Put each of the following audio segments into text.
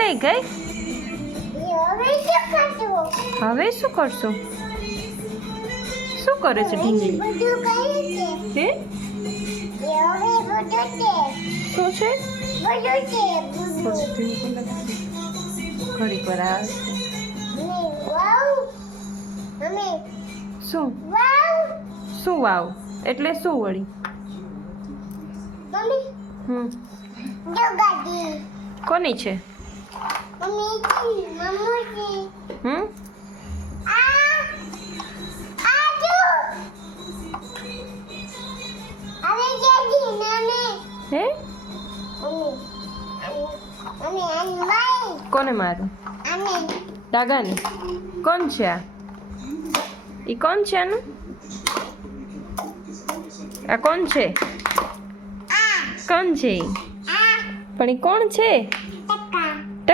લઈ ગઈ? હવે શું કરશું? શું કરે છે ઢીંગલી હે? શું છે? ઘડીક વાર આવે. શું? શું વાવ? એટલે શું વળી? હમ. કોની છે? હમ? હે? કોને મારું દાગાને કોણ છે આ? એ કોણ છે આનું? આ કોણ છે? કોણ છે? પણ એ કોણ છે?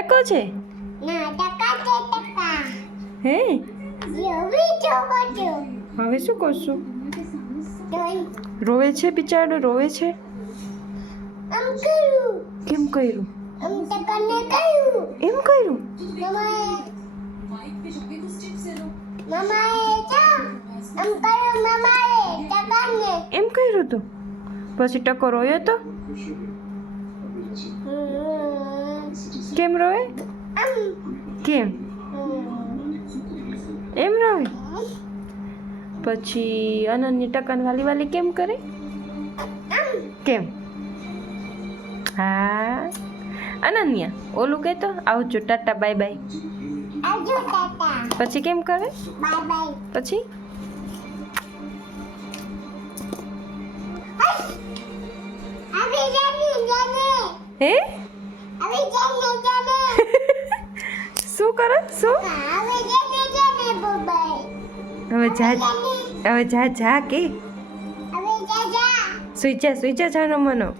ટકા છે? ના ટકા છે ટકા. હે? હવે શું કરશું? રોવે છે બિચારો રોવે છે? એમ કેમ કર્યું? એમ કર્યું? એમ કર્યું તો? પછી ટકો રોયો તો? કેમ રોવે? કેમ? એમ રોવે? પછી અનન્ય ટકન વાલી વાલી કેમ કરે? કેમ? હા. અનન્ય ઓલું કહેતો આવજો ટાટા બાય બાય. પછી કેમ કરે? પછી? હે? શું કરે? શું? હવે જા હવે જા જા કે. સુઈ જા સુઈ જા જાનો મનો.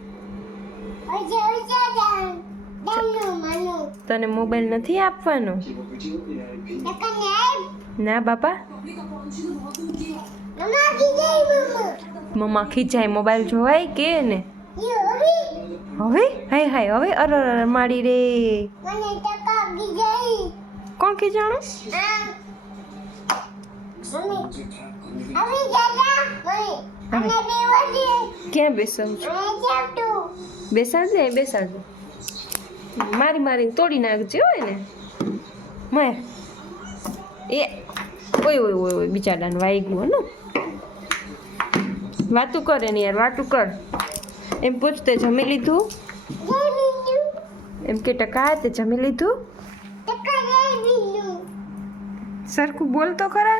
તને મોબાઈલ નથી આપવાનો? ના બાપા. મમ્મા ખીચાય મોબાઈલ જોવાય કે ને? હવે? હાય હાય હવે? અર અર માડી રે. કોણ કે બેવડી ક્યાં બેસાવું છું? બેસાડજે જાતું બેસાડ દે બેસાડ દે મારી મારીને તોડી નાખજે હોય ને. માર એ. ઓય ઓય ઓય ઓય બિચારાને વાઈ હો ને. વાતું કરે ને યાર વાતું કર. એમ પૂછતે જમી લીધું? એમ કે ટકા તે જમી લીધું? સરખું બોલ તો ખરા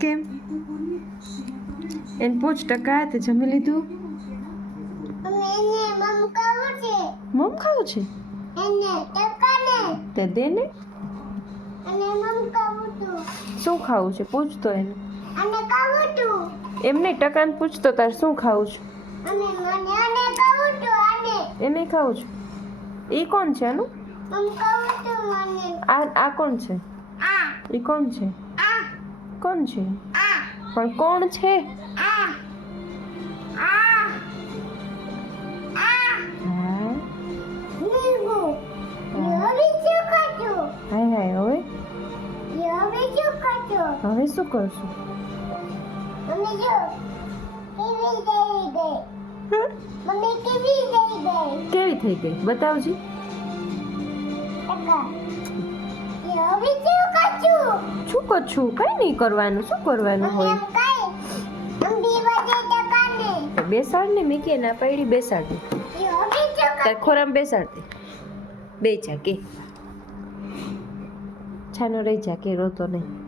કેમ? એને પૂછ ટકા તે જમી લીધું? મમ છે. ખાવું છે? તે દે ને શું ખાવું છે? પૂછતો એને. અને કહું છું. એમ નહીં ટકાને પૂછતો તાર શું ખાવું છે? એને ખાવું છે? એ કોણ છે એનું આ આ કોણ છે? આ. એ કોણ છે? આ. કોણ છે? આ. પણ કોણ છે? હવે શું કરશું? મમ્મી જો કેવી થઈ ગઈ? મમ્મી કેવી થઈ ગઈ? કેવી થઈ ગઈ? બતાવજી. ટકા હવે શું ખાતું કરશું? કઈ નહીં કરવાનું. શું કરવાનું હોય? બેસાડ ને મીકી ના પૈડી બેસાડતી તાર ખોરામ બેસાડતી બે જા કે. છાનો રહી જા કે રોતો નહીં.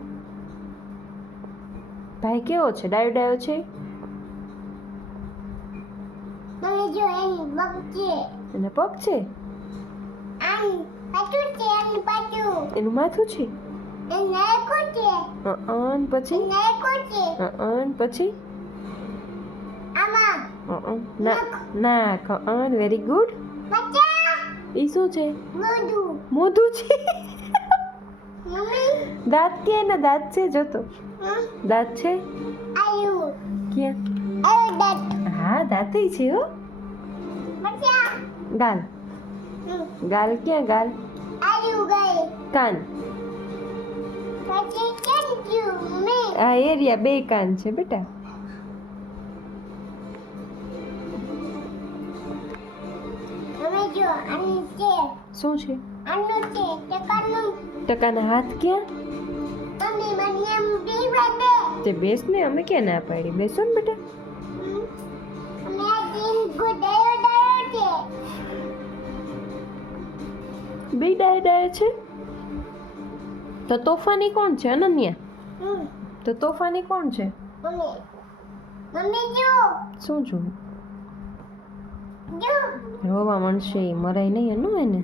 ભાઈ કેવો છે? ડાયો ડાયો છે? મમ્મી જો એની બગચે એને પગ છે? આમ પાછું છે એનું પાછું. એનું માથું છે? એને નાખું છે. અન પછી? નાખું છે. અન પછી? આમાં નાક. અન વેરી ગુડ બચ્ચા એ શું છે? બધું મોઢું છે? દાંત કે એના દાંત છે? જોતો દાંત છે? આયુ ક્યાં? હા દાંતે છે હો. ગાલ. ગાલ ક્યાં? ગાલ. કાન. આ એરિયા બે કાન છે બેટા. શું છે? ટકાનું હાથ ક્યાં? તે બેસ ને અમે ક્યાં ના પાડી? બેસો ને બેટા. બે ડાય ડાય છે? તો તોફાની કોણ છે અનન્યા? તો તોફાની કોણ છે? શું જોવું રોવા મળશે મરાય નહીં એનું એને?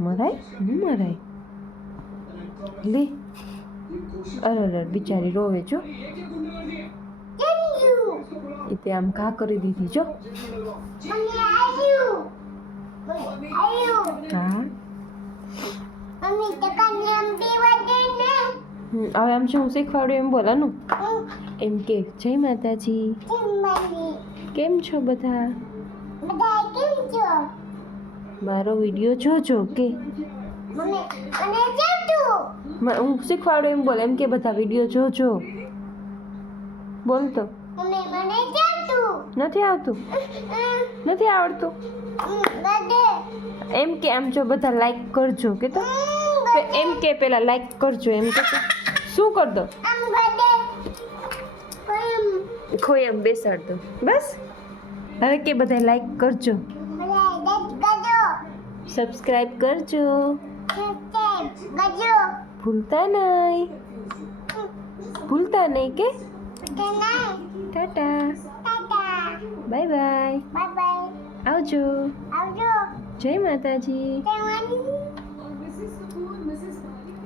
મરાય? હું મરાય? લે. અરે અરે બિચારી રોવે જો એ તે આમ ઘા કરી દીધી જો. ને હવે આમ શું શીખવાડ્યું એમ બોલાનું? એમ કે જય માતાજી. કેમ છો બધા? છો મારો વીડિયો જોજો કે હું શીખવાડું એમ બોલ એમ કે બધા વીડિયો જોજો. બોલ તો. નથી આવતું? નથી આવડતું? એમ કે આમ જો બધા લાઈક કરજો કે તો? એમ કે પેલા લાઈક કરજો એમ કે શું કર દો? ખોઈ એમ બેસાડ દો. બસ? હવે કે બધા લાઈક કરજો. સબસ્ક્રાઈબ કરજો. ભૂલતા નહીં. ભૂલતા નહીં કે? ટાટા. બાય બાય આવજો. જય માતાજી.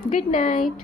Good night